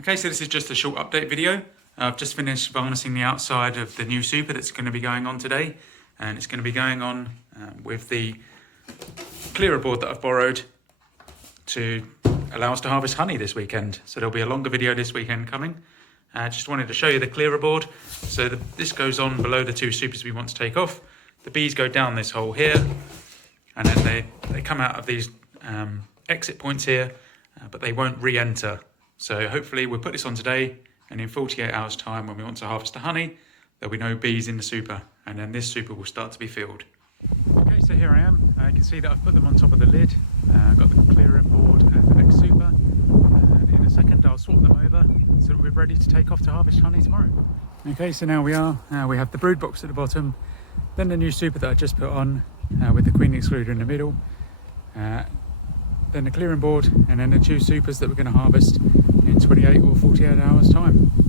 Okay, so this is just a short update video. I've just finished varnishing the outside of the new super that's going to be going on today, and it's going to be going on with the clearer board that I've borrowed to allow us to harvest honey this weekend. So there'll be a longer video this weekend coming. I just wanted to show you the clearer board. So this goes on below the two supers we want to take off. The bees go down this hole here, and then they come out of these exit points here, but they won't re-enter. So hopefully we'll put this on today, and in 48 hours time when we want to harvest the honey, there'll be no bees in the super, and then this super will start to be filled. Okay, so here I am. You can see that I've put them on top of the lid. I've got the clearing board and the next super, and in a second I'll swap them over so that we're ready to take off to harvest honey tomorrow. Okay, so now we are. We have the brood box at the bottom, then the new super that I just put on with the queen excluder in the middle, then the clearing board, and then the two supers that we're going to harvest in 28 or 48 hours time.